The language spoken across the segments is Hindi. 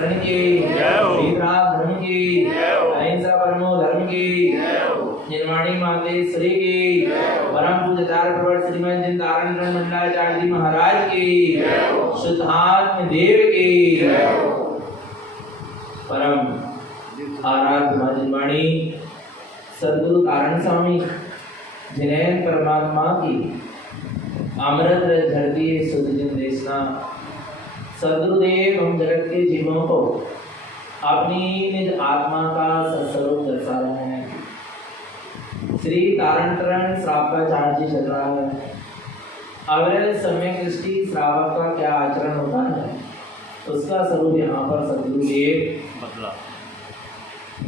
शरण की, वीतराग धर्म की, अहिंसा परमो धर्म की, निर्वाणी माते श्री की, परम पूज्यतार प्रवर श्रीमद जिन तारण मंडलाचार्य जी महाराज की, शुद्धात्म देव की, परम आराध्य जिनवाणी सद्गुरु कारण स्वामी जिनैन परमात्मा की अमृत रस धरती सुध जिन देशना सद्गुरुदेव हम जगत के जीवों को अपनी निज आत्मा का सत्स्वरूप दर्शा रहे हैं। श्री तारण तरण श्रावकाचार्य जी चल रहा है। अविरल सम्यक दृष्टि श्रावक का क्या आचरण होता है उसका स्वरूप यहाँ पर सद्गुरुदेव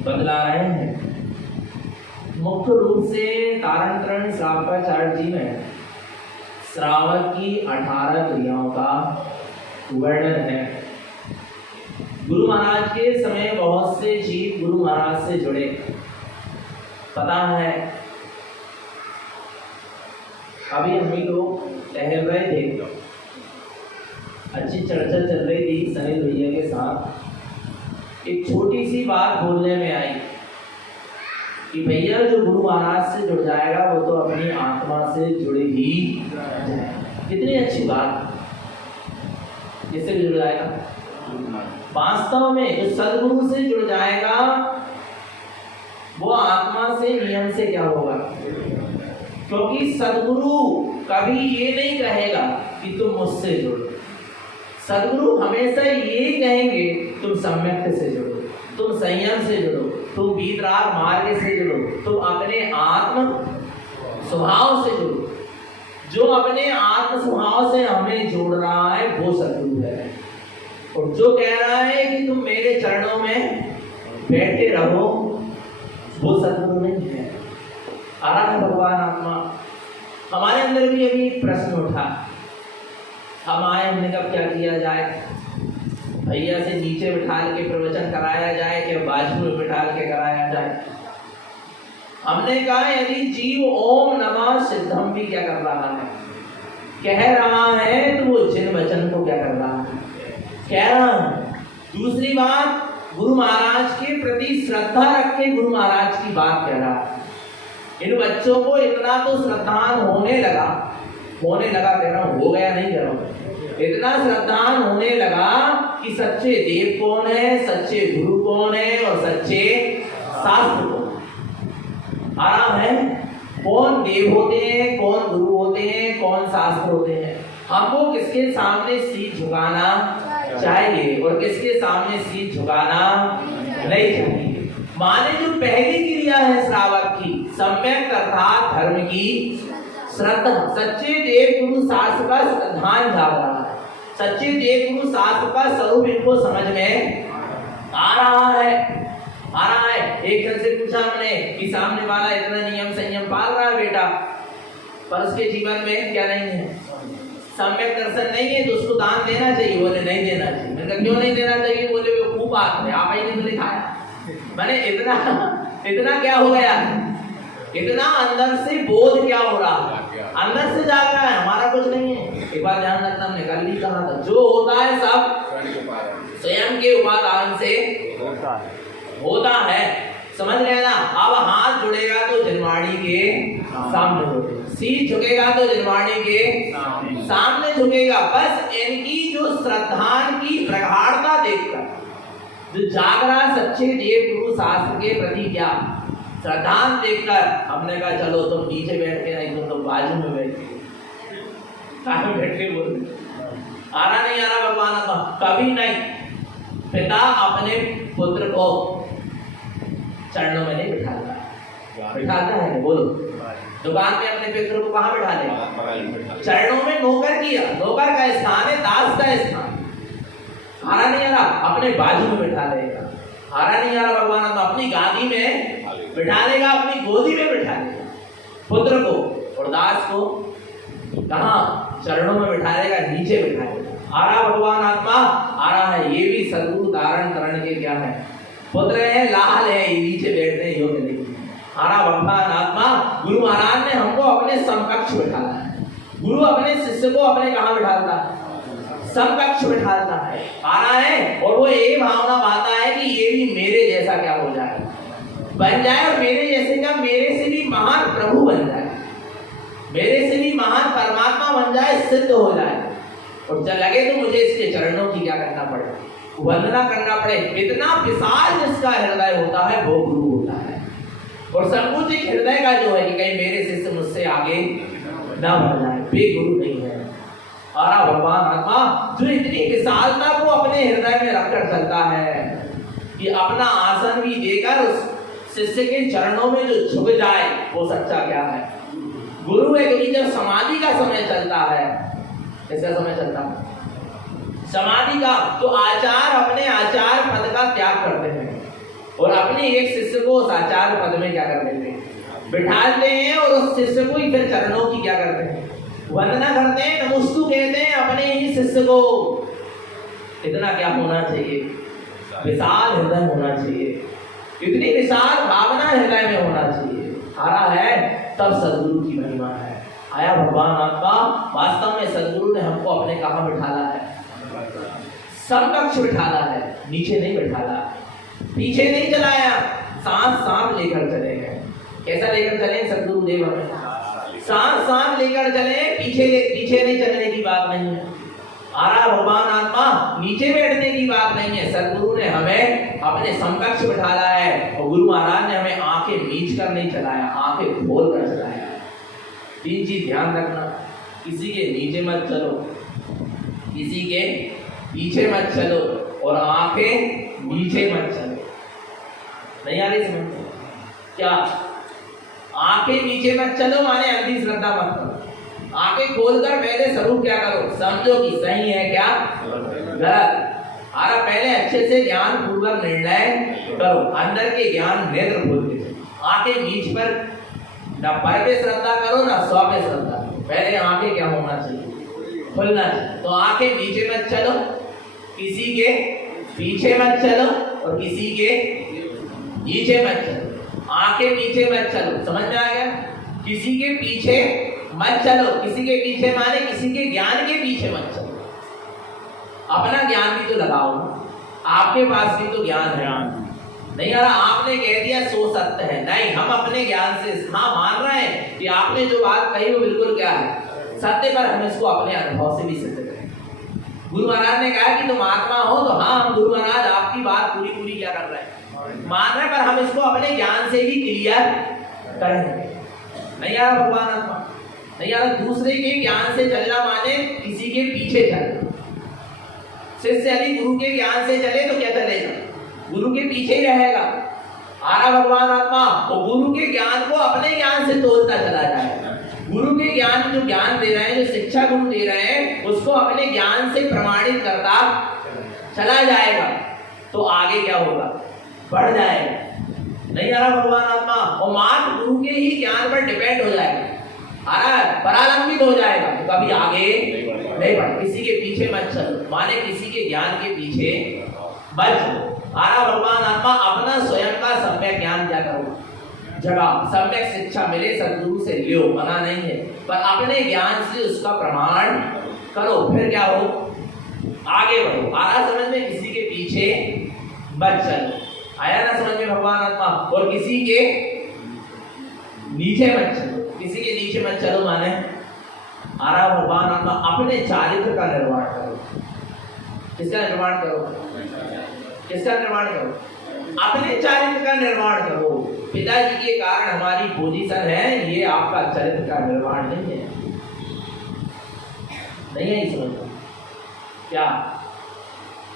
बदला रहे हैं। मुख्य रूप से तारण तरण श्रावकाचार्य जी में श्रावक की 18 क्रियाओं का वर्णन है। गुरु महाराज के समय बहुत से जीव गुरु महाराज से जुड़े, पता है। अभी हम ही लोग टहल रहे थे, अच्छी चर्चा चल रही थी सनील भैया के साथ। एक छोटी सी बात बोलने में आई कि भैया जो गुरु महाराज से जुड़ जाएगा वो तो अपनी आत्मा से जुड़ ही जाएगा। कितनी अच्छी बात, किससे जुड़ जाएगा? वास्तव में जो सद्गुरु से जुड़ जाएगा वो आत्मा से नियम से क्या होगा? क्योंकि सद्गुरु कभी ये नहीं कहेगा कि तुम मुझसे जुड़ो। सद्गुरु हमेशा ये कहेंगे तुम सम्यक से जुड़ो, तुम संयम से जुड़ो, तुम वीतराग मार्ग से जुड़ो, तुम अपने आत्म स्वभाव से जुड़ो। जो अपने आत्म स्वभाव से हमें जोड़ रहा है वो सद्गुरु है। और जो कह रहा है कि तुम मेरे चरणों में बैठे रहो वो सद्गुरु नहीं है। आ रहा है भगवान आत्मा। हमारे अंदर भी अभी प्रश्न उठा, हम आए, हमने कब क्या किया जाए? भैया से नीचे बिठा के प्रवचन कराया जाए कि बाजू में बिठा के कराया जाए? हमने कहा यदि जीव ओम नमः सिद्धम भी क्या कर रहा है, कह रहा है, तो वो जिन वचन को क्या कर रहा है, कह रहा है। दूसरी बात, गुरु महाराज के प्रति श्रद्धा रख के गुरु महाराज की बात कह रहा है। इन बच्चों को इतना तो श्रद्धान होने लगा कह रहा हूँ, हो गया नहीं कह रहा हूँ, इतना श्रद्धान होने लगा कि सच्चे देव कौन है, सच्चे गुरु कौन है और सच्चे शास्त्र कौन है। आराम है, कौन देव होते हैं, कौन गुरु होते हैं, कौन शास्त्र होते हैं। हमको किसके सामने सीट झुकाना चाहिए और किसके सामने सीट झुकाना नहीं चाहिए। माने जो पहली क्रिया है श्रावक की, सम्यक अर्थात धर्म की श्रद्धा, सच्चे देव गुरु शास्त्र का ध्यान जाग रहा है, सच्चे देव गुरु शास्त्र का स्वरूप इनको समझ में आ रहा है। एक जन से पूछा हमने कि सामने वाला इतना नियम संयम पाल रहा है बेटा, पर उसके जीवन में क्या नहीं है, सम्यक दर्शन नहीं है, तो उसको दान देना चाहिए। बोले नहीं देना चाहिए। मैंने कहा क्यों नहीं देना चाहिए? बोले वो खूब बात है, आप ही ने तो लिखाया। मैंने इतना क्या हो गया, इतना अंदर से बोध क्या हो रहा है, अंदर से जाग रहा है, हमारा कुछ नहीं है। एक बार ध्यान रखना, हमने कल भी कहा था, जो होता है सब स्वयं के उपादान से होता है, समझ लेना। अब हाथ जुड़ेगा तो जिनवाणी के सामने होगा, सीट झुकेगा तो जिनवाणी के सामने झुकेगा। बस इनकी जो श्रद्धान की प्रगाढ़ता देखकर जो जाग रहा सच्चे देव गुरु शास्त्र के प्रति क्या श्रद्धान देखकर हमने कहा चलो तुम नीचे बैठ के, नहीं तुम बाजू में बैठ के बोल आ रहा नहीं आ रहा भगवान आत्मा कभी नहीं। पिता अपने पुत्र को चरणों में नहीं बिठाता है। बोलो, दुकान में अपने पुत्र को कहाँ बिठा ले? चरणों में। नौकर किया, नौकर का स्थान है, दास का स्थान। हारा नहीं आ रहा, अपने बाजू में बिठा लेगा। हारा नहीं आ रहा भगवान आत्मा अपनी गादी में बिठा लेगा, अपनी गोदी में बिठा लेगा पुत्र को, और दास को कहाँ? चरणों में बिठा लेगा, नीचे बिठाएगा। आ रहा भगवान आत्मा, आ रहा है। ये भी सद्गुरु धारण करण के क्या है? पुत्र है, लाल है, ये नीचे बैठने योग्य नहीं। आ रहा भगवान आत्मा। गुरु महाराज ने हमको अपने समकक्ष बिठाना है। गुरु अपने शिष्य को अपने कहाँ बिठाता है? समकक्ष बिठाता है। आ रहा है, और वो ये भावना बन जाए और मेरे जैसे का मेरे से भी महान प्रभु बन जाए, मेरे से भी महान परमात्मा बन जाए, सिद्ध हो जाए। और जब लगे तो मुझे इसके चरणों की क्या करना पड़े, वंदना करना पड़े। इतना विशाल जिसका हृदय होता है वो गुरु होता है। और संकुचित हृदय का जो है कि कहीं मेरे शिष्य मुझसे आगे ना बढ़ जाए, वे गुरु नहीं है। और भगवान आत्मा जो इतनी विशालता को अपने हृदय में रखकर चलता है कि अपना आसन भी देकर उस शिष्य के चरणों में जो झुक जाए, वो सच्चा क्या है, गुरु है। क्योंकि जब समाधि का समय चलता है, कैसा समय चलता है समाधि का, तो आचार्य अपने आचार्य पद का त्याग करते हैं और अपने एक शिष्य को उस आचार्य पद में क्या कर देते हैं, बिठाते हैं। और उस शिष्य को ही फिर चरणों की क्या करते हैं, वंदना करते हैं, नमस्तु कहते हैं अपने ही शिष्य को। इतना क्या होना चाहिए, विशाल हृदय होना चाहिए, इतनी विशाल भावना हृदय में होना चाहिए। हारा है तब सदगुरु की महिमा है। आया भगवान आत्मा, वास्तव में सदगुरु ने हमको अपने कहाँ बिठाला है, समकक्ष बिठाला है, नीचे नहीं बिठाला, पीछे नहीं चलाया, सांस सांस लेकर चले गए। कैसा लेकर चले सदगुरु देव हमें, सांस सांस लेकर चले, पीछे नहीं चलने की बात नहीं है। आरा भगवान आत्मा, नीचे बैठने की बात नहीं है। सदगुरु ने हमें अपने समकक्ष बिठाला है और गुरु महाराज ने हमें आंखें मीच कर नहीं चलाया, आंखें खोल कर चलाया। तीन चीज ध्यान रखना, किसी के नीचे मत चलो, किसी के पीछे मत चलो और आंखें नीचे मत चलो। नहीं आ रही समझ क्या, आंखें नीचे मत चलो माने अंधी श्रद्धा मत करो। आंखें खोलकर पहले स्वरूप क्या करो, समझो कि सही है क्या गलत। आरा पहले अच्छे से ज्ञान पूर्वक निर्णय करो, अंदर के ज्ञान नेत्र खोल के। आंखें बीच पर ना पर पे श्रद्धा करो ना स्व पे श्रद्धा करो, पहले आंखें क्या होना चाहिए, खुलना चाहिए। तो आंखें नीचे मत चलो, किसी के पीछे मत चलो और किसी के नीचे मत चलो। आंखें नीचे मत चलो, समझ में आ गया, किसी के पीछे मत चलो। किसी के पीछे माने किसी के ज्ञान के पीछे मत चलो। अपना ज्ञान भी तो लगाओ, आपके पास भी तो ज्ञान है। नहीं यार आपने कह दिया सो सत्य है, नहीं, हम अपने ज्ञान से हाँ मान रहे हैं कि आपने जो बात कही वो बिल्कुल क्या है सत्य, पर हम इसको अपने अनुभव से भी सिद्ध करें। गुरु महाराज ने कहा कि तुम आत्मा हो, तो हाँ हम गुरु महाराज आपकी बात पूरी क्या कर रहे हैं, मान रहे, पर हम इसको अपने ज्ञान से भी क्लियर करेंगे। नहीं यार भगवान आत्मा, नहीं यार दूसरे के ज्ञान से चलना माने किसी के पीछे चलना। शिष्य यदि गुरु के ज्ञान से चले तो क्या चलेगा, गुरु के पीछे ही रहेगा। आरा भगवान आत्मा वो गुरु के ज्ञान को अपने ज्ञान से तोड़ता चला जाएगा। गुरु के ज्ञान जो ज्ञान दे रहे हैं, जो शिक्षा गुरु दे रहे हैं, उसको अपने ज्ञान से प्रमाणित करता चला जाएगा, तो आगे क्या होगा, बढ़ जाएगा। नहीं आरा भगवान आत्मा वो मात्र गुरु के ही ज्ञान पर डिपेंड हो जाएगा, आरा परालंबित हो जाएगा, तो कभी आगे नहीं बढ़। किसी के पीछे मत चलो माने किसी के ज्ञान के पीछे मत चलो। आरा भगवान आत्मा अपना स्वयं का सम्यक ज्ञान क्या करो, जगह सम्यक शिक्षा मिले सदगुरु से लियो, मना नहीं है, पर अपने ज्ञान से उसका प्रमाण करो, फिर क्या हो, आगे बढ़ो। आरा समझ में किसी के पीछे मत चलो, आया ना समझ में भगवान आत्मा। और किसी के नीचे मत चलो, किसी के नीचे मत चलो माने आरा भगवान आत्मा अपने चारित्र का निर्माण करो। किसका निर्माण करो, किसका निर्माण करो, अपने चारित्र का निर्माण करो। पिताजी के कारण हमारी पोजीशन है, ये आपका चरित्र का निर्माण नहीं है। नहीं है समझ क्या,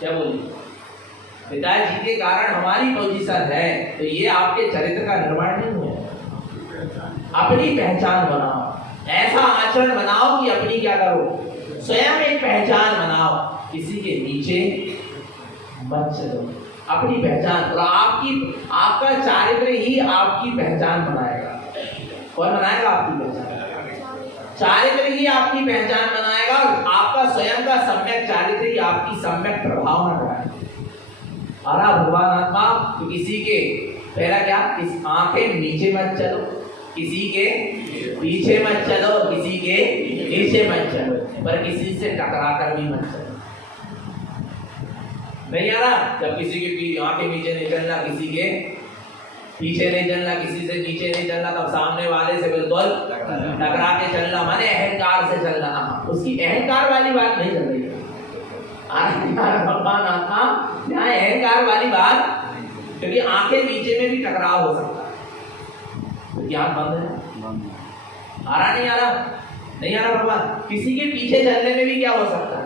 क्या बोली, पिताजी के कारण हमारी पोजीशन है, तो ये आपके चरित्र का निर्माण नहीं है। अपनी पहचान बनाओ, ऐसा आचरण बनाओ कि अपनी क्या करो, स्वयं एक पहचान बनाओ, किसी के नीचे मत चलो। अपनी पहचान, और आपका चारित्र ही आपकी पहचान बनाएगा। कौन बनाएगा आपकी पहचान, चारित्र ही आपकी पहचान बनाएगा, और आपका स्वयं का सम्यक चारित्र ही आपकी सम्यक प्रभावना बनाएगा। आरा भगवान आत्मा तो किसी के पहला क्या, इस आंखें नीचे मत चलो, किसी के पीछे मत चलो, किसी के नीचे मत चलो, पर किसी से टकरा कर भी मत चलो। नहीं आ रहा, जब किसी के आंखें नीचे नहीं चलना, किसी के पीछे नहीं चलना, किसी से नीचे नहीं चलना, तब सामने वाले से बिल्कुल टकरा के चलना, माने अहंकार से चलना। उसकी अहंकार वाली बात नहीं चल रही है, भगवान आत्मा यहाँ अहंकार वाली बात, क्योंकि आंखें नीचे में भी टकराव हो सकता है। तो ज्ञान बंद है, आ रहा नहीं आ रहा, नहीं आ रहा भगवान। किसी के पीछे चलने में भी क्या हो सकता है,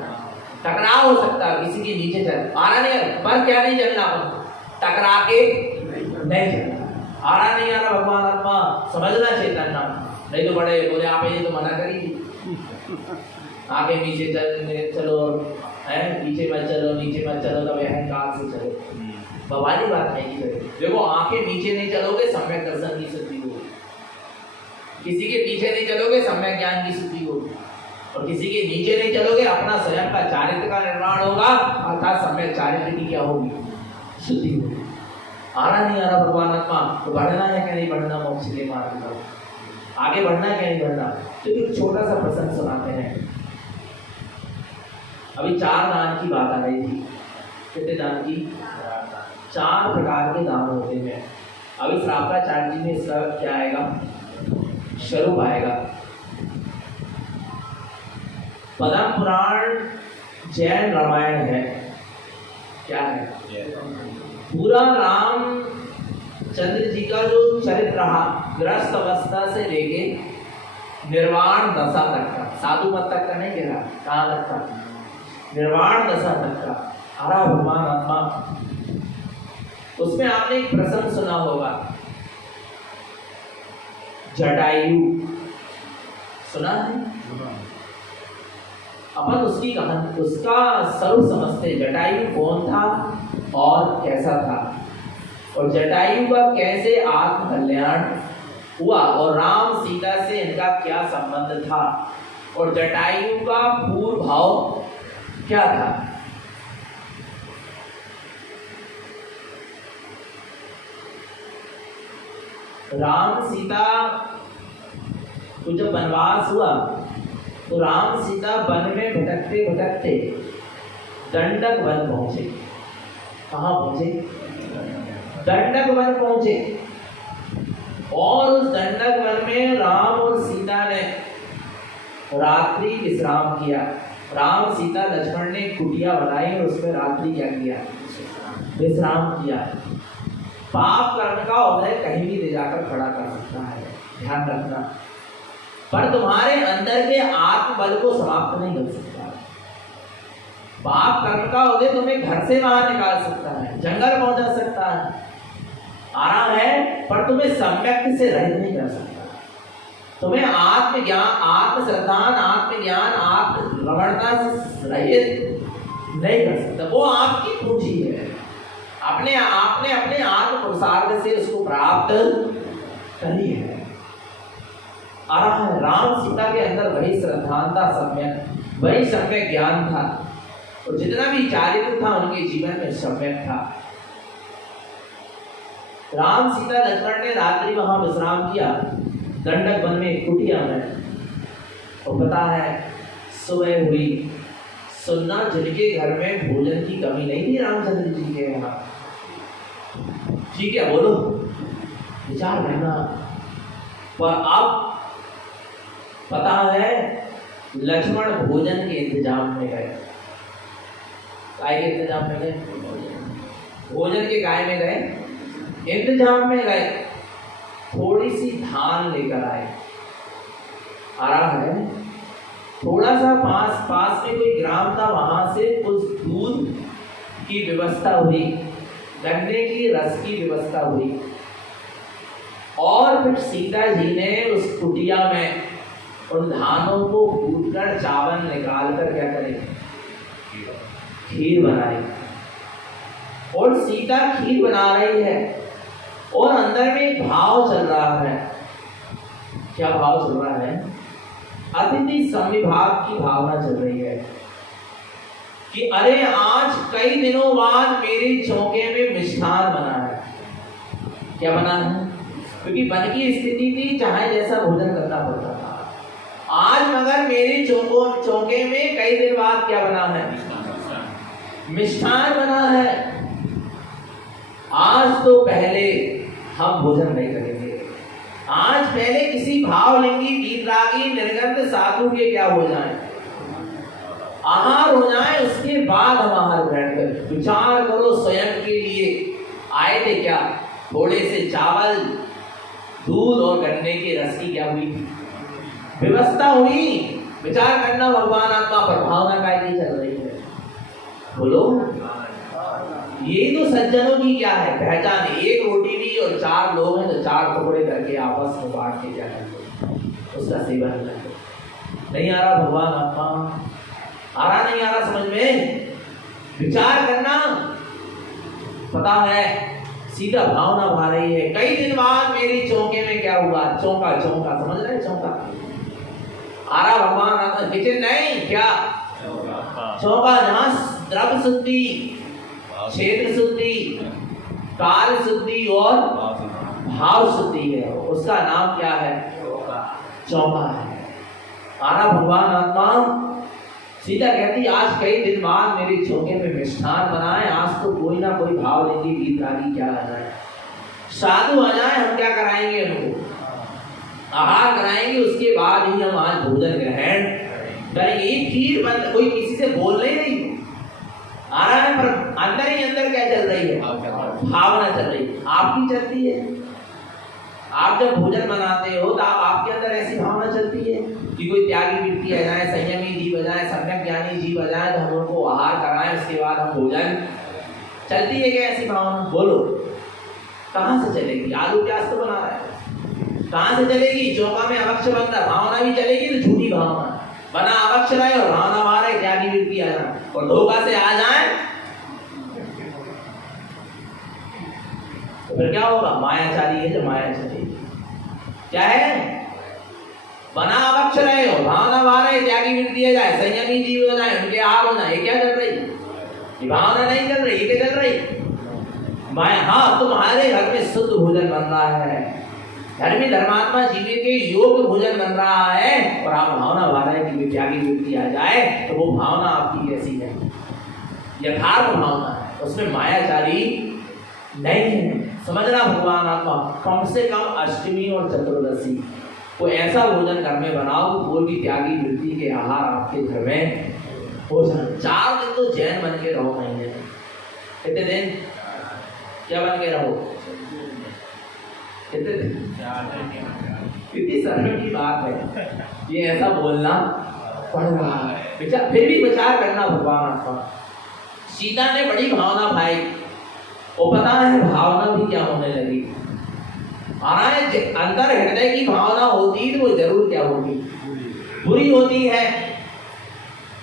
टकराव हो सकता है, किसी के नीचे चल, आ रहा नहीं आ रहा, पर क्या नहीं चलना, टकरा के नहीं चलना। आ रहा नहीं आ रहा भगवान आत्मा समझना चेतन नाम, नहीं तो बड़े बोले आप ये तो मना करिए, आगे नीचे चलो है, पीछे मत चलो, नीचे मत चलो, तब अहंकार से चलो। बवाली बात नहीं है। देखो आंखें नीचे नहीं चलोगे सम्यक दर्शन की सिद्धि होगी, किसी के पीछे नहीं चलोगे सम्यक ज्ञान की सिद्धि होगी, और किसी के नीचे नहीं चलोगे अपना स्वयं का चारित्र का निर्माण होगा, अर्थात सम्यक चारित्र की क्या होगी, शुद्धि होगी। आ रहा नहीं आ रहा भगवान आत्मा, तो बढ़ना है क्या नहीं बढ़ना मोक्ष के मार्ग पर, आगे बढ़ना है क्या नहीं बढ़ना। तो एक छोटा सा प्रसंग सुनाते हैं। अभी 4 दान की बात आ रही थी, कितने दान की, 4 प्रकार के दान होते हैं। अभी श्रावकाचार्य जी में इसका क्या आएगा, स्वरूप आएगा। पद्म पुराण जैन रामायण है, क्या है, पूरा रामचंद्र जी का जो चरित्र रहा, ग्रस्त अवस्था से लेके निर्वाण दशा तक का, साधु मत तक का नहीं कह रहा, कहाँ तक का, निर्वाण दशा तक का हरा भगवान आत्मा। उसमें आपने एक प्रसंग सुना होगा, जटायु, सुना है? अपन उसकी कहानी, उसका स्वरूप समझते, जटायु कौन था और कैसा था, और जटायु का कैसे आत्म कल्याण हुआ, और राम सीता से इनका क्या संबंध था, और जटायु का पूर्व भाव क्या था। राम सीता को जब वनवास हुआ तो राम सीता वन में भटकते भटकते दंडक वन पहुंचे। कहाँ पहुंचे, दंडक वन पहुंचे, और उस दंडक वन में राम और सीता ने रात्रि विश्राम किया। राम सीता लक्ष्मण ने कुटिया बनाई और उसमें रात्रि क्या किया, विश्राम किया। पाप कर्म का उदय कहीं भी ले जाकर खड़ा कर सकता है, ध्यान रखना, पर तुम्हारे अंदर के आत्म बल को समाप्त नहीं कर सकता। पाप कर्म का उदय तुम्हें घर से बाहर निकाल सकता है, जंगल पहुंचा सकता है, आराम है, पर तुम्हें सम्यक से रहित नहीं कर सकता। तुम्हें आत्मज्ञान, आत्म श्रद्धान, आत्मज्ञान, आत्म रमणता से रहित नहीं कर सकता। वो आपकी पूंजी है, आपने अपने आत्म पुरुषार्थ से उसको प्राप्त करी है। राम सीता के अंदर वही श्रद्धांता, सम्यक, वही सम्यक ज्ञान था, और जितना भी चारित्र था उनके जीवन में सम्यक था। राम सीता लक्ष्मण ने रात्रि वहां विश्राम किया दंडक वन में, कुटिया में, और पता है सुबह हुई, सुनना जिनके घर में भोजन की कमी नहीं थी रामचंद्र जी के यहाँ, ठीक है बोलो, विचार करना। पर अब पता है लक्ष्मण भोजन के इंतजाम में गए, काय के इंतजाम में गए, भोजन के काय में गए, इंतजाम में गए, थोड़ी सी धान लेकर आए। आ रहा है, थोड़ा सा पास में कोई ग्राम था, वहां से कुछ दूध की व्यवस्था हुई, गन्ने की रस की व्यवस्था हुई, और फिर सीता जी ने उस कुटिया में उन धानों को कूटकर चावल निकाल कर क्या करे, खीर बनाई। और सीता खीर बना रही है, और अंदर में एक भाव चल रहा है। क्या भाव चल रहा है, अतिथि संविभाग की भावना चल रही है कि अरे आज कई दिनों बाद मेरे चौके में मिष्ठान बना है। क्या बना है, क्योंकि वन की स्थिति थी, चाहे जैसा भोजन करना पड़ता था। आज मगर मेरे चौके में कई दिन बाद क्या बना है, मिष्ठान बना है। आज तो पहले हम भोजन नहीं करेंगे। आज पहले किसी भावलिंगी वीतरागी निर्गंध साधु के क्या हो जाए, आहार हो जाए, उसके बाद हम आहार ग्रहण करें। विचार करो स्वयं के लिए आए थे क्या, थोड़े से चावल, दूध और गन्ने के रस की क्या हुई थी व्यवस्था हुई। विचार करना भगवान आत्मा पर भावना काय की चल रही है, बोलो। ये तो सज्जनों की क्या है पहचान, एक रोटी भी और 4 लोग हैं तो 4 टुकड़े करके आपस में बांट के क्या करते, उसका सेवन करते। नहीं आ रहा भगवान आत्मा, आ रहा नहीं आ रहा समझ में। विचार करना, पता है सीधा भावना भा रही है। कई दिन बाद मेरी चौके में क्या हुआ, चौका चौका समझ रहे, चौका आ रहा भगवान आत्मा। किचन नहीं क्या चौका, जहां द्रव्य शुद्धि, क्षेत्र शुद्धि, काल शुद्धि और भाव शुद्धि है, उसका नाम क्या है, चौका है। आ रहा भगवान आत्मा सीधा कहती आज कई दिन बाद मेरे चौके में मिष्ठान बनाए, आज तो कोई ना कोई भाव लेंगे, गीत रागी क्या आ जाए, साधु आ जाए, हम क्या कराएंगे, उनको आहार कराएंगे, उसके बाद ही हम आज भोजन ग्रहण करेंगे। खीर बंद, कोई किसी से बोल नहीं रही आ रहा है, पर अंदर ही अंदर क्या चल रही है, भावना चल रही है, आपकी चलती है। आप जब भोजन बनाते हो तो आपके अंदर ऐसी भावना चलती है कि कोई त्यागी व्यक्ति आ जाए, संयमी जीव आ जाए, सम्यक ज्ञानी जीव आ जाए, तो हम उनको आहार कराएं, उसके बाद हम भोजन, चलती है क्या ऐसी भावना, बोलो। कहाँ से चलेगी, आलू प्याज तो बना रहा है, कहाँ से चलेगी, चौका में अवक्ष बन रहा, भावना भी चलेगी तो झूठी भावना, बना अवक्ष रहे और भावना मारे त्यागी व्यक्ति आ जाए और धोखा से आ जाए तो फिर क्या होगा, मायाचारी है जो माया चलेगी। क्या है, बना अवक्ष रहे हो, भावना मारे त्यागी व्यक्ति आ जाए, संयमी जीव हो जाए, उनके आहार हो जाए, ये क्या चल रही, ये भावना नहीं चल रही, ये क्या चल रही, माया। हाँ, तुम्हारे घर में शुद्ध भोजन बन रहा है, घर में धर्मात्मा जीवे के योग्य भोजन बन रहा है, और आप भावना भा रहे हैं कि त्यागी व्यक्ति आ जाए, तो वो भावना आपकी कैसी है, यथार्थ भावना है, उसमें मायाचारी नहीं है। समझना भगवान आत्मा, कम से कम अष्टमी और चतुर्दशी को ऐसा भोजन घर में बनाओ, कोई भी त्यागी व्यक्ति के आहार आपके घर में हो जाए। 4 दिन तो जैन बन के रहो महीने में, कितने दिन क्या बन के रहो, कितने दिन, कितनी शर्म की बात है ये ऐसा बोलना पड़ रहा है। विचार, फिर भी विचार करना भगवान आत्मा। सीता ने बड़ी भावना भाई, वो पता है भावना भी क्या होने लगी, अंदर हृदय की भावना होती तो वो जरूर क्या होगी, बुरी होती है।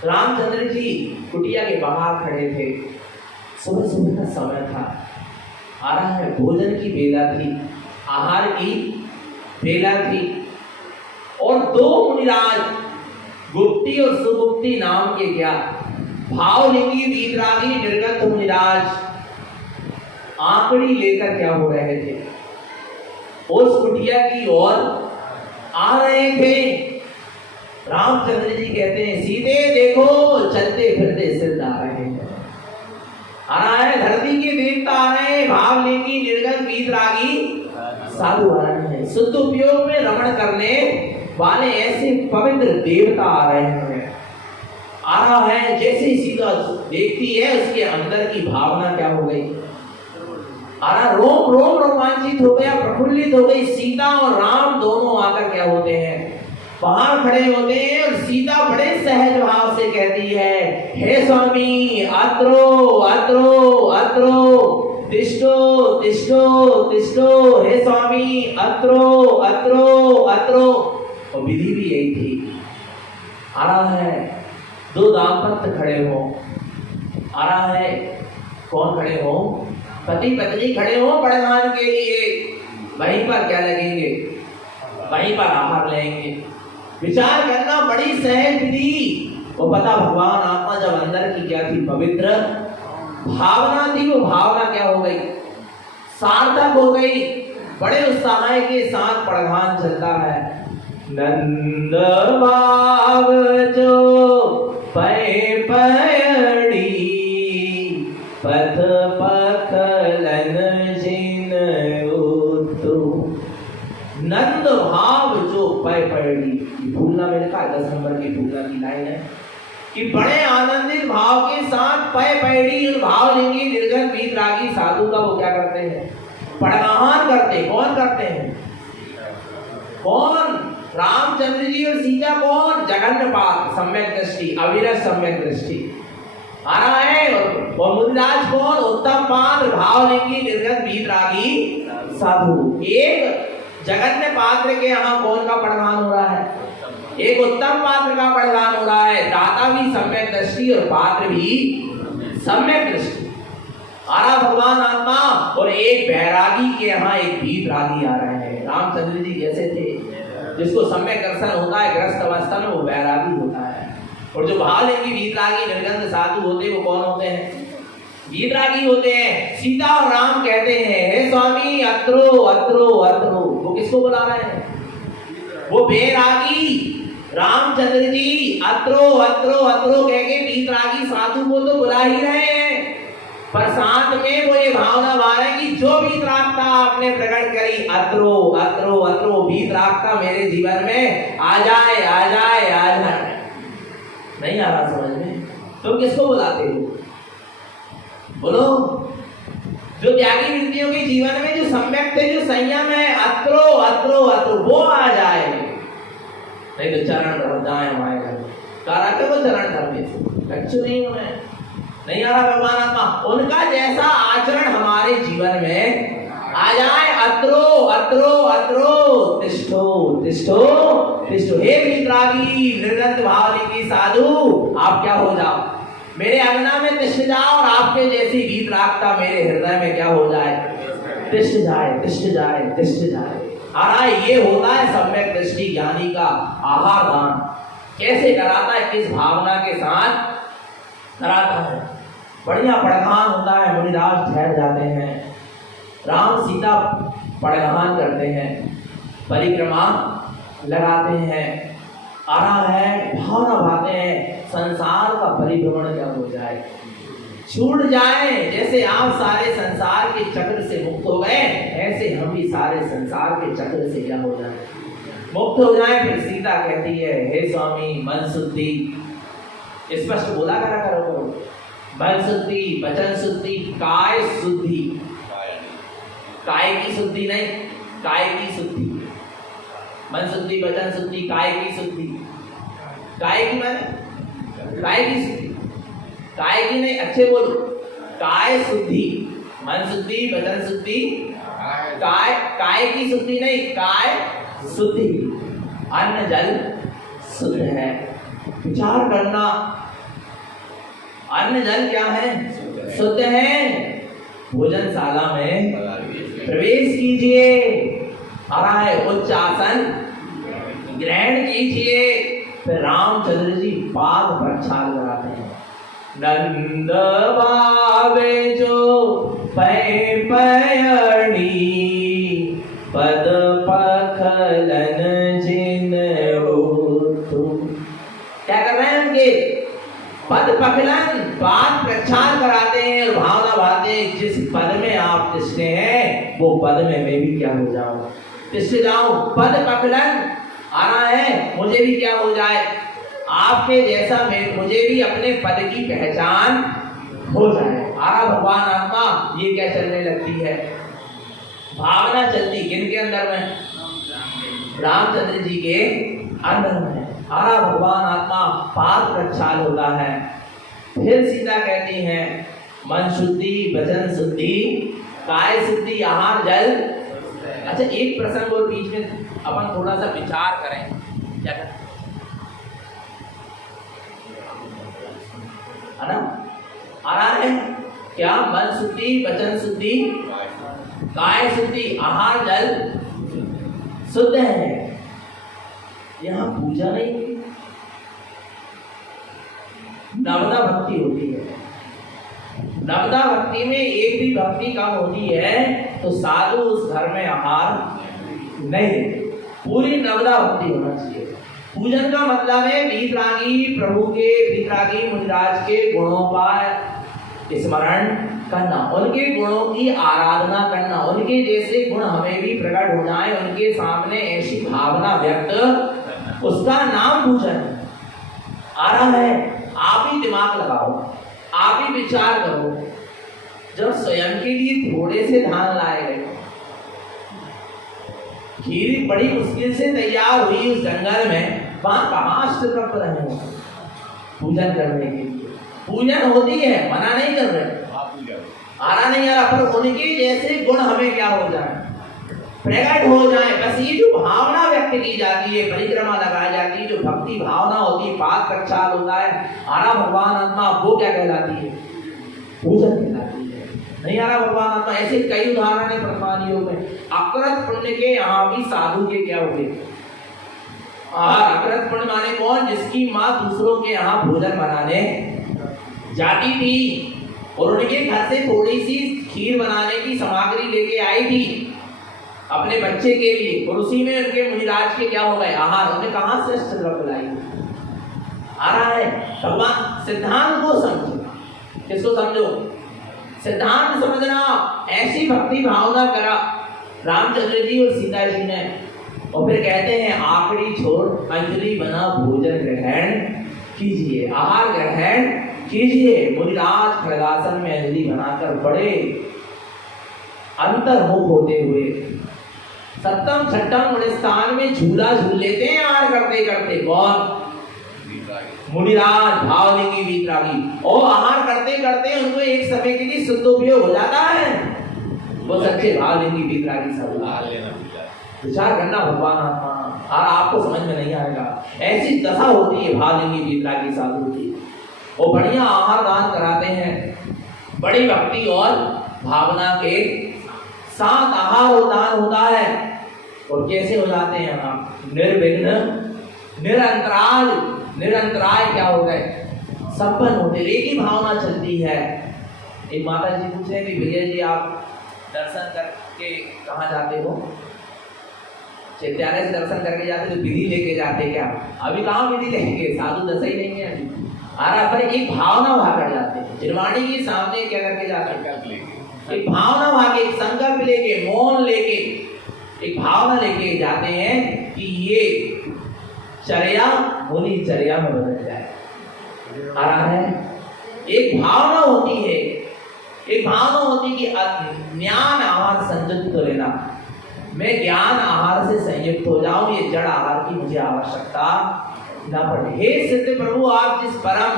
रामचंद्र जी कुटिया के बाहर खड़े थे, सुबह सुबह का समय था, आ रहा है भोजन की बेला थी, आहार की बेला थी, और 2 मुनिराज गुप्ती और सुगुप्ती नाम के क्या भावलिंगी वीतरागी निर्गंध मुनिराज आंकड़ी लेकर क्या हो रहे थे, उस कुटिया की ओर आ रहे थे। रामचंद्र जी कहते हैं सीधे देखो, चलते फिरते सिद्ध आ रहे हैं, आ रहा है धरती के देवता आ रहे हैं, भावलिंगी निर्गंध वीतरागी साधु आ रहे हैं, शुद्ध उपयोग में रमण करने वाले ऐसे पवित्र देवता आ रहे हैं। आ रहा है, जैसे ही सीता देखती है उसके अंदर की भावना क्या हो गई, आ रहा रोम रोम रोमांचित हो गया, प्रफुल्लित हो गई। सीता और राम दोनों आकर क्या होते हैं, बाहर खड़े होते हैं, और सीता बड़े सहज भाव से कहती है, हे स्वामी अत्रो अत्रो अत्रो तिष्ठो तिष्ठो तिष्ठो, हे स्वामी अत्रो अत्रो अत्रो। और विधि भी यही थी। आ रहा है 2 दाम्पत्य खड़े हो, आ रहा है कौन खड़े हो, पति पत्नी खड़े हो पड़दान के लिए, वहीं पर क्या लगेंगे, वहीं पर आहार लेंगे। विचार करना बड़ी सहज विधि। वो पता भगवान आत्मा जब अंदर की क्या थी, पवित्र भावना थी, वो भावना क्या हो गई, सार्थक हो गई। बड़े उत्साह के साथ पड़घान चलता है, नंद बाब जो पै पयड़ी पथ पखलन जिन उठ नंद भाव जो पै पैड़ी, भूलना में लिखा है 10 नंबर की भूलना की लाइन है कि बड़े आनंदित भाव के साथ पै पैड़ी उन भावलिंगी निर्गत वीतरागी साधु का वो क्या करते हैं, पड़गाहन करते। कौन करते हैं? कौन? रामचंद्र जी और सीता। कौन? जगन्नाथ सम्यक दृष्टि, अविरत सम्यक दृष्टि आ रहा है। और मुनिराज कौन? उत्तम पात्र भावलिंगी निर्गत वीतरागी साधु। एक जगन्य पात्र के यहाँ कौन का पड़गान हो रहा है? एक उत्तम पात्र का पड़गान हो रहा है। दाता भी सम्यक दृष्टि और पात्र भी सम्यक दृष्टि आ रहा भगवान आत्मा। और एक बैरागी के यहाँ एक वीतरागी आ रहे हैं। रामचंद्र जी जैसे थे, जिसको सम्यक दर्शन होता है ग्रस्त अवस्था में, वो बैरागी होता है। और जो भावलिंगी वीतरागी निर्गंध साधु होते हैं वो कौन होते हैं? वीतरागी होते हैं। सीता और राम कहते हैं हे स्वामी अत्रो अत्रो अत्रो। वो किसको बुला रहे हैं? वो बैरागी रामचंद्र जी अत्रो अत्रो अत्रो कह के वीतरागी साधु को तो बुला ही रहे हैं, पर साथ में वो ये भावना बार है कि जो वीतरागता आपने प्रकट करी, अत्रो अत्रो अत्रो, वीतरागता मेरे जीवन में आ जाए आ जाए आ जाए। नहीं आ रहा समझ में? तुम किसको बुलाते हो? बोलो। जो त्यागी वृत्तियों के जीवन में जो सम्यक थे, जो संयम है, अत्रो अत्रो अत्रो, वो आ जाए। नहीं तो चरण धर जाए हमारे घर करा के वो चरण धर में अच्छे नहीं हमें नहीं आ रहा भगवान आत्मा। उनका जैसा आचरण हमारे जीवन में आ जाए। अत्रो अत्रो अत्रो तिष्ठो तिष्ठो तिष्ठो। हे वीतरागी निर्गंध भावलिंगी साधु, आप क्या हो जाओ, मेरे अंगना में तिष्ठ जाओ। और आपके जैसी वीतरागता मेरे हृदय में क्या हो जाए? तिष्ठ जाए तिष्ठ जाए तिष्ठ जाए। आ रहा है, ये होता है सम्यक दृष्टि ज्ञानी का आहार दान। कैसे कराता है? किस भावना के साथ कराता है? बढ़िया पड़गान होता है। मुनिराज ठहर जाते हैं, राम सीता पड़गान करते हैं, परिक्रमा लगाते हैं। आ रहा है, भावना भाते हैं संसार का परिभ्रमण क्या हो जाए, छूट जाए। जैसे आप सारे संसार के चक्र से मुक्त हो गए, ऐसे हम भी सारे संसार के चक्र से क्या हो जाए, मुक्त हो जाए। फिर सीता कहती है हे स्वामी मन शुद्धि, स्पष्ट बोला करा करो, मन शुद्धि, वचन शुद्धि, काय शुद्धि। काय की शुद्धि नहीं, काय की शुद्धि। मन शुद्धि, वचन शुद्धि, काय की शुद्धि। काय की माने काय की शुद्धि, काय की नहीं, अच्छे बोलो। काय शुद्धि, मन शुद्धि, वचन शुद्धि, काय काय की शुद्धि नहीं, काय शुद्धि। अन्न जल शुद्ध है। विचार करना, अन्न जल क्या है? शुद्ध है। भोजनशाला में प्रवेश कीजिए। आ रहा है, उच्च आसन ग्रहण कीजिए। फिर रामचंद्र जी पाद प्रक्षाल कराते हैं। नंद भावे जो पै पयणी, पद पखलन जिन उठु। क्या कर रहे हैं? उनके पद पखलन, पाद प्रक्षाल कराते हैं, भावना भाते हैं जिस पद में आप तिष्ठे हैं वो पद में मैं भी क्या हो जाऊं, तिष्ठ जाऊं। पद पखलन आ रहा है, मुझे भी क्या हो जाए, आपके जैसा मैं, मुझे भी अपने पद की पहचान हो जाए। आ रहा भगवान आत्मा। ये क्या चलने लगती है? भावना चलती किनके अंदर में? रामचंद्र जी के अंदर में। आ रहा भगवान आत्मा, पाद प्रक्षाल होता है। फिर सीता कहती है मन शुद्धि, वचन शुद्धि, काय शुद्धि, आहार जल। अच्छा, एक प्रसंग और बीच में अपन थोड़ा सा विचार करें। क्या करें? है ना? आ रहा है क्या? मन शुद्धि, वचन शुद्धि, काय शुद्धि, आहार जल शुद्ध है। यहाँ पूजा नहीं, नवदा भक्ति होती है। नवदा भक्ति में एक भी भक्ति कम होती है तो साधु उस घर में आहार नहीं, पूरी नवदा भक्ति होना चाहिए। पूजन का मतलब है वीतरागी प्रभु के, वीतरागी मुनिराज के गुणों का स्मरण करना, उनके गुणों की आराधना करना, उनके जैसे गुण हमें भी प्रकट हो जाए, उनके सामने ऐसी भावना व्यक्त, उसका नाम पूजन आ रहा है। आप ही दिमाग लगाओ, आप ही विचार करो, जब स्वयं के लिए थोड़े से धान लाए गए, खीर बड़ी मुश्किल से तैयार हुई उस जंगल में, वहां कहां अष्टतप रहे हो पूजन करने के लिए। पूजन होती है, मना नहीं कर रहे, आना नहीं आ रहा, पर उनके जैसे गुण हमें क्या हो जाए, प्रकट हो जाए। बस ये जो भावना व्यक्त की जाती है, परिक्रमा लगाई जाती है, जो भक्ति भावना होती है, पाठ प्रक्षाल होता है, आरा भगवान आत्मा, वो क्या कहलाती है, पूजन कहलाती है। नहीं आ रहा भगवान आत्मा, ऐसे कई उदाहरण है वर्तमान योग में। अकृत पुण्य के यहाँ भी साधु के क्या हुए, अकृत पुण्य माने कौन, जिसकी माँ दूसरों के यहाँ भोजन बनाने जाती थी और उनके घर से थोड़ी सी खीर बनाने की सामग्री लेके आई थी अपने बच्चे के लिए, और उसी में उनके मुनिराज के क्या हो गए आहार, उन्हें कहां से अष्टद्रव्य लाई आ रहा है। भगवान सिद्धांत को समझो, किसको समझो, सिद्धांत समझना। ऐसी भक्ति भावना करा रामचंद्र जी और सीता जी ने, और फिर कहते हैं आखिरी छोड़ अंजलि बना भोजन ग्रहण कीजिए, आहार ग्रहण कीजिए। मुनिराज खड़गासन में अंजलि बनाकर बड़े अंतर्मुख होते हुए सप्तम छठम बड़े स्थान में झूला झूल लेते हैं आहार करते करते। कौन, मुनिराज भावलिंगी वीतरागी, और आहार करते करते उनको एक समय के लिए शुद्धोपयोग हो जाता है, वो सच्चे भावलिंगी वीतरागी सब विचार करना भगवान आत्मा, और आपको समझ में नहीं आएगा। ऐसी दशा होती है भावलिंगी वीतरागी साधु की, वो बढ़िया आहार दान कराते हैं, बड़ी भक्ति और भावना के साथ आहार और दान होता है। और कैसे हो जाते हैं आप, निर्विघ्न निरंतराल, निरंतराय क्या हो गए, संपन्न होते, एक ही भावना चलती है। एक माता जी पूछे कि भैया जी आप दर्शन करके कहाँ जाते हो, चैत्यालय से दर्शन करके जाते तो विधि लेके जाते क्या, अभी कहाँ विधि लेंगे, साधु दशा ही नहीं है अभी आ रहा, पर एक भावना वहां कर जाते हैं, जिनवाणी के सामने क्या करके जाते हैं, एक भावना वहां के, एक संकल्प लेके, मौन लेके, एक भावना लेके जाते हैं कि ये चर्या मुनि चर्या में बदल जाए। आ रहा है, एक भावना होती है, एक भावना होती कि ज्ञान आहार संयुक्त तो लेना, मैं ज्ञान आहार से संयुक्त हो जाऊं, ये जड़ आहार की मुझे आवश्यकता ना पड़े। हे सिद्ध प्रभु, आप जिस परम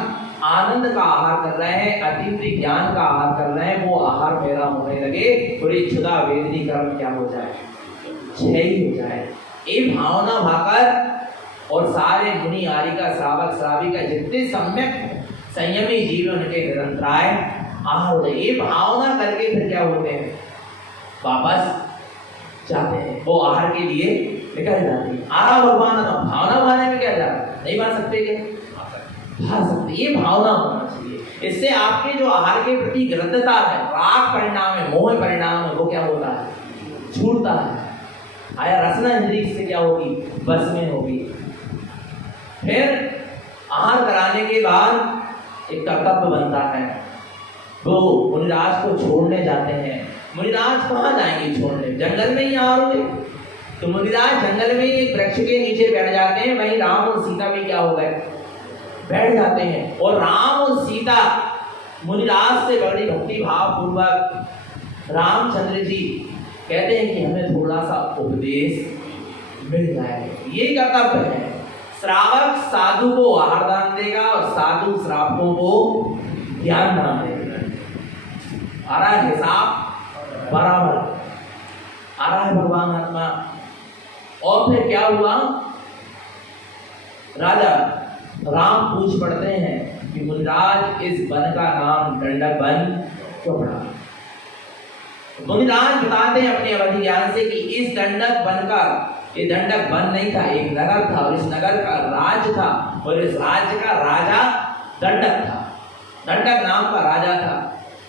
आनंद का आहार कर रहे हैं, अतीन्द्रिय ज्ञान का आहार कर रहे हैं, वो आहार मेरा होने लगे, पूरी क्षुधा वेदनी कर्म क्या हो जाए, क्षय हो जाए। ये भावना भाकर और सारे मुनि आरिका श्रावक श्राविका जितने सम्यक संयमी जीवन के निरंतराय आहार होते, ये भावना करके फिर क्या होते हैं, वापस जाते हैं, वो आहार के लिए निकल जाते हैं। आरा भगवान भावना भाने में क्या जाता, नहीं मान सकते क्या, भा सकते, ये भावना होना चाहिए। इससे आपके जो आहार के प्रति ग्रंथता है, राग परिणाम है, मोह परिणाम है, वो क्या होता है, छूटता है। आया रसना इंद्रिय से क्या होगी, बस में होगी। फिर आहार कराने के बाद एक कर्तव्य बनता है, वो मुनिराज को छोड़ने जाते हैं। मुनिराज कहाँ जाएंगे छोड़ने, जंगल में ही आहार हुए, तो मुनिराज जंगल में एक वृक्ष के नीचे बैठ जाते हैं। वहीं राम और सीता भी क्या हो गए, बैठ जाते हैं। और राम और सीता मुनिराज से बड़ी भक्ति भाव पूर्वक रामचंद्र जी कहते हैं कि हमें थोड़ा सा उपदेश मिल जाए। ये कर्तव्य है, श्रावक साधु को आहार दान देगा और साधु श्रावकों को ज्ञान दान देगा। आ रहा है हिसाब बराबर, आ रहा है भगवान आत्मा। और फिर क्या हुआ, राजा राम पूछ पड़ते हैं कि मुनिराज इस वन का नाम दंडक वन क्यों पड़ा। मुनिराज बताते हैं अपने अवधि ज्ञान से कि इस दंडक वन का, ये दंडक वन नहीं था, एक नगर था और इस नगर का राज था और इस राज्य का राजा दंडक था। दंडक नाम का राजा था,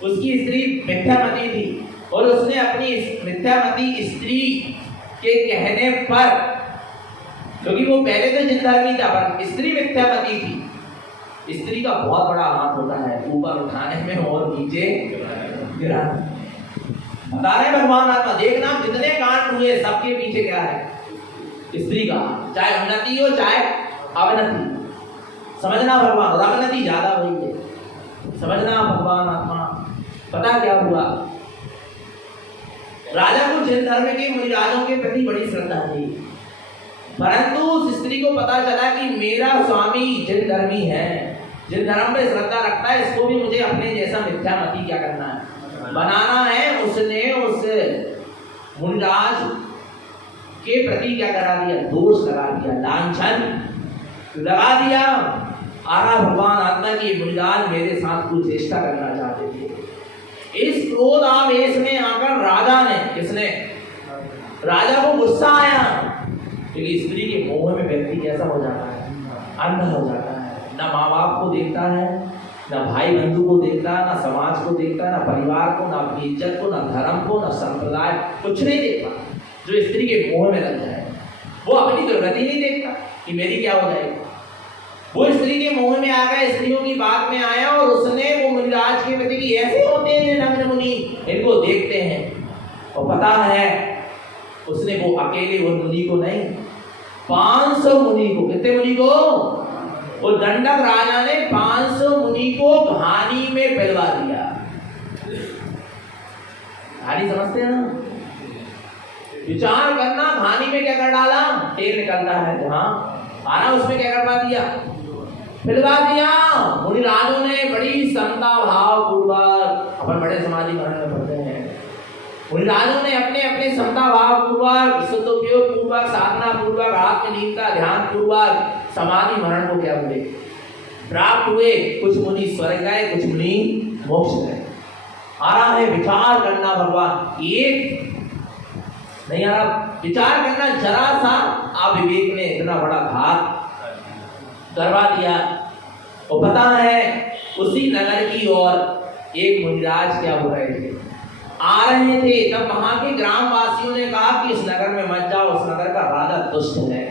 उसकी स्त्री मिथ्यामती थी और उसने अपनी मिथ्यामती स्त्री के कहने पर, क्योंकि वो पहले तो जिनधर्मी था पर स्त्री मिथ्यामती थी, स्त्री का बहुत बड़ा हाथ होता है, ऊपर उठाने में और नीचे गिराने। बता रहे भगवान आत्मा, देखना जितने कांड हुए सबके पीछे क्या है? स्त्री का, चाहे उन्नति हो चाहे अवनति। समझना भगवान, और अवनति ज्यादा हुई है, समझना भगवान आत्मा। पता क्या हुआ? राजा को जिन धर्म के मुनिराजों के प्रति बड़ी श्रद्धा थी, परंतु उस स्त्री को पता चला कि मेरा स्वामी जिन धर्मी है, जिन धर्म में श्रद्धा रखता है, इसको भी मुझे अपने जैसा मिथ्यामती क्या करना है, बनाना है। उसने उस मुनिराज के प्रति क्या करा दिया? दोष लगा दिया, लांछन लगा दिया। आरा भगवान आत्मा की मुनिराज मेरे साथ कुछ चेष्टा करना चाहते थे। इस क्रोध आवेश में आकर राजा ने, किसने? राजा को गुस्सा आया, क्योंकि स्त्री के मोह में व्यक्ति कैसा हो जाता है? अंधा हो जाता है। ना माँ बाप को देखता है, ना भाई बंधु को देखता है, ना समाज को देखता है, ना परिवार को, ना अपनी इज्जत को, ना धर्म को, ना संप्रदाय, कुछ नहीं देखता। जो स्त्री के मोह में लग जाए, वो अपनी दुर्गति नहीं देखता कि मेरी क्या हो जाएगी। वो स्त्री के मोह में आ गया, स्त्रियों की बात में आया, और उसने वो मुनिराज के प्रति कि ऐसे होते हैं नग्न मुनि, इनको देखते हैं। और पता है उसने वो अकेले वो मुनि को नहीं, 500 मुनि को, कितने मुनि को? वो दंडक राजा ने 500 मुनि को घानी में पिलवा दिया। घानी समझते हैं ना? विचार करना, घानी में क्या कर डाला? तेल निकलता है जहां आना, उसमें क्या करवा दिया? पिलवा दिया। मुनिराजों ने बड़ी समता भाव पूर्वक, अपन बड़े समाधि मरण में पढ़ते हैं, मुनिराजों ने अपने अपने समता भाव पूर्वक, सदुपयोग पूर्वक, साधना पूर्वक, आत्मलीनता ध्यान पूर्वक समाधि मरण को क्या हुए? प्राप्त हुए। कुछ मुनि स्वर्ग गए, कुछ मुनि मोक्ष गए। आ रहा है विचार करना भगवान, एक नहीं आ रहा विचार करना, जरा सा अविवेक ने इतना बड़ा घात करवा दिया। और पता है उसी नगर की ओर एक मुनिराज क्या हो रहे थे, आ रहे थे। तब वहां के ग्रामवासियों ने कहा कि इस नगर में मत जाओ, उस नगर का राजा दुष्ट है।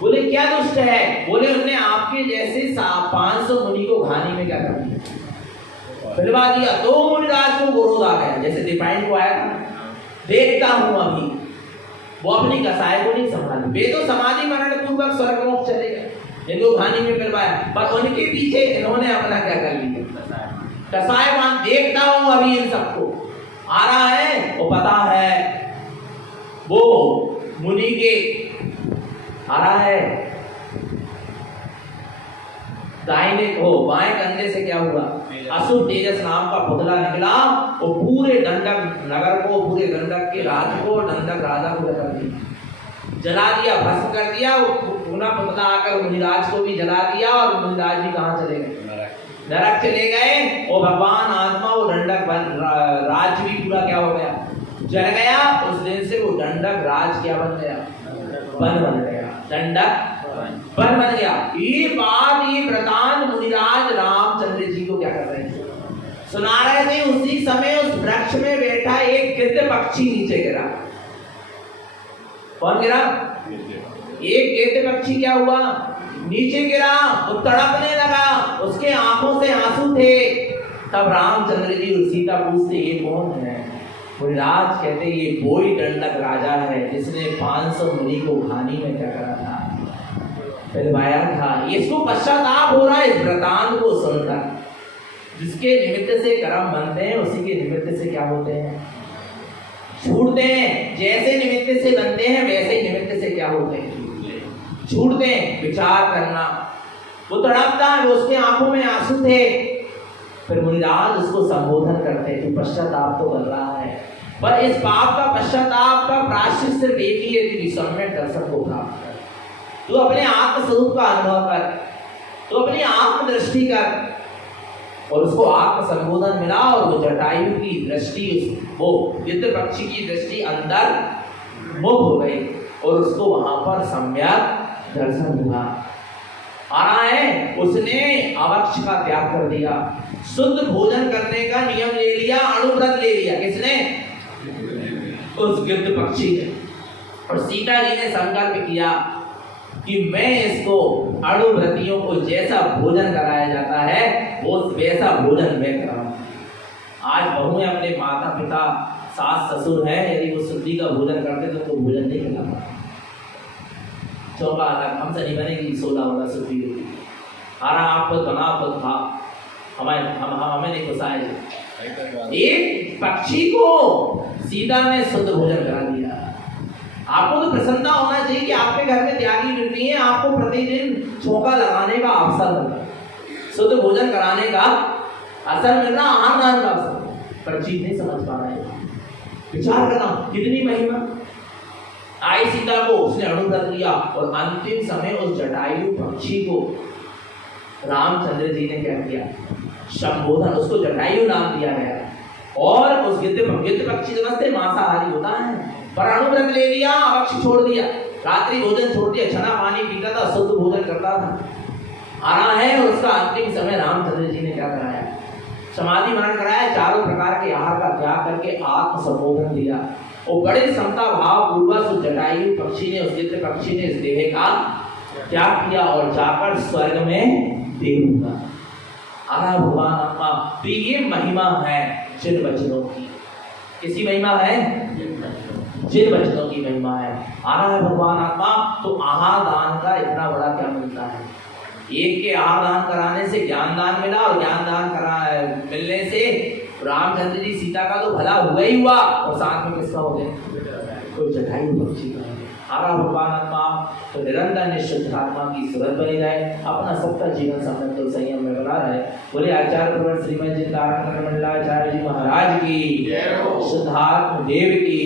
बोले क्या दुष्ट है? बोले उन्हें आपके जैसे 500 मुनि को घानी में क्या कर दिया? पिलवा दिया। तो मुनिराज को क्रोध आ गया, जैसे दिपाइन को आया था, देखता हूं अभी। वो अपनी कसाई को नहीं संभाली, वे तो समाधि मरण पूर्वक स्वर्ग मोक्ष चले गए, इनको घानी में पिलवाया, पर उनके पीछे इन्होंने अपना क्या कर लिया? कसाई बांध। देखता हूं अभी इन सबको। आ रहा है, वो पता है वो मुनि के आ रहा है दाहिने को बाएं कंधे से क्या हुआ? असुर तेजस नाम का पुतला निकला, वो पूरे दंडक नगर को, पूरे दंडक के राज को, दंडक राजा को कर दिया, जला दिया, भस्म कर दिया। वो पुनः पुतला आकर मुनिराज को भी जला दिया, और मुनिराज भी कहाँ चले गए? नरक चले गए। और भगवान आत्मा वो दंडक राज भी पूरा क्या हो गया? जल गया। उस दिन से वो दंडक राज क्या बन गया? वन बन गया, दंडक वन बन गया। ये बात, ये वृतांत मुनिराज रामचंद्र जी को क्या कर रहे थे? सुना रहे थे। उसी समय उस वृक्ष में बैठा एक गिद्ध पक्षी नीचे गिरा। कौन गिरा? एक गिद्ध पक्षी क्या हुआ? नीचे गिरा। वो तड़पने लगा, उसके आंखों से आंसू थे। तब रामचंद्र जी और सीता पूछते ये कौन है? मुनिराज कहते ये वही दंडक राजा है जिसने 500 मुनि को घानी में क्या करा था? पिलवाया था। इसको पश्चाताप हो रहा है इस वृतांत को सुनकर। जिसके निमित्त से कर्म बनते हैं उसी के निमित्त से क्या होते हैं? छूटते हैं। जैसे निमित्त से बनते हैं वैसे ही निमित्त से क्या होते हैं? छूटते हैं। विचार करना। वो तड़पता है, उसके आंखों में आंसू थे। फिर मुनिराज उसको संबोधन करते हैं, तो पश्चाताप तो कर रहा है, पर इस पाप का पश्चाताप का प्रायश्चित सिर्फ एक ही है कि सम्यक दर्शन को प्राप्त कर। तू अपने आत्म स्वरूप का अनुभव कर, तू अपनी आत्म दृष्टि कर। और उसको आत्म संबोधन मिला, और वो जटायु की दृष्टि, वो गिद्ध पक्षी की दृष्टि अंदर मुख हो गई, और उसको वहां पर सम्यक दर्शन हुआ। आ रहा है, उसने अवक्ष का त्याग कर दिया, शुद्ध भोजन करने का नियम ले लिया, अणुव्रत ले लिया। किसने? उस गिद्ध पक्षी ने। और सीता जी ने संकल्प किया कि मैं इसको अणुव्रतियों को जैसा भोजन कराया जाता है वो वैसा भोजन मैं कराऊं। आज बहुएं अपने माता पिता सास ससुर हैं, यदि वो शुद्धि का भोजन करते तो उनको भोजन नहीं खिला पाते। चौका अलग हमसे नहीं बनेगी, 16 होगा शुद्धि होगी। हारा आपको तनाव को था, हमें नहीं फंसाए। एक पक्षी को सीता ने शुद्ध भोजन करा दिया। आपको तो प्रसन्नता होना चाहिए कि आपके घर में त्यागी मिलती है, आपको प्रतिदिन चौका लगाने का अवसर मिल रहा, शुद्ध भोजन कराने का अवसर मिल रहा, आहार दान का अवसर। पर चीज नहीं समझ पा रहे। विचार करना कितनी महिमा। आई सीता को उसने अणुव्रत लिया और अंतिम समय उस जटायु पक्षी को रामचंद्र जी ने क्या किया, संबोधन, उसको जटायु नाम दिया गया। और उस गिद्ध पक्षी समझते मांसाहारी होता है, पर अणुव्रत ले लिया, पक्षी छोड़ दिया, रात्रि भोजन छोड़ दिया, छना पानी पीता था, शुद्ध भोजन करता था। आना है और उसका अंतिम समय रामचंद्र जी ने क्या कराया, समाधि मरण कराया, चारों प्रकार के आहार का त्याग करके आत्म संबोधन दिया। और बड़े समता भाव पूर्वक उस जटायु पक्षी ने, उस गिद्ध पक्षी ने इस देह का त्याग किया और जाकर स्वर्ग में देव हुआ। आना भगवान आत्मा। तो ये महिमा है जिन वचनों की। किसी महिमा है? जिन वचनों की महिमा है। आना है भगवान आत्मा। तो आहार दान का इतना बड़ा क्या मिलता है? एक के आहार दान कराने से ज्ञान दान मिला, और ज्ञान दान मिलने से रामचंद्र जी सीता का तो भला हुआ ही हुआ, और साथ में किसका हो गया? कोई जटायु पक्षी का। आरा भगवान आत्मा। तो निरंतर निश्चित आत्मा की सूरत बनी रहे, अपना सबका जीवन समृद्ध संयम में बना रहे। बोले आचार्य प्रवर श्रीमद जी तारक मंडलाचार्य जी महाराज की, सिद्धार्थ देव की।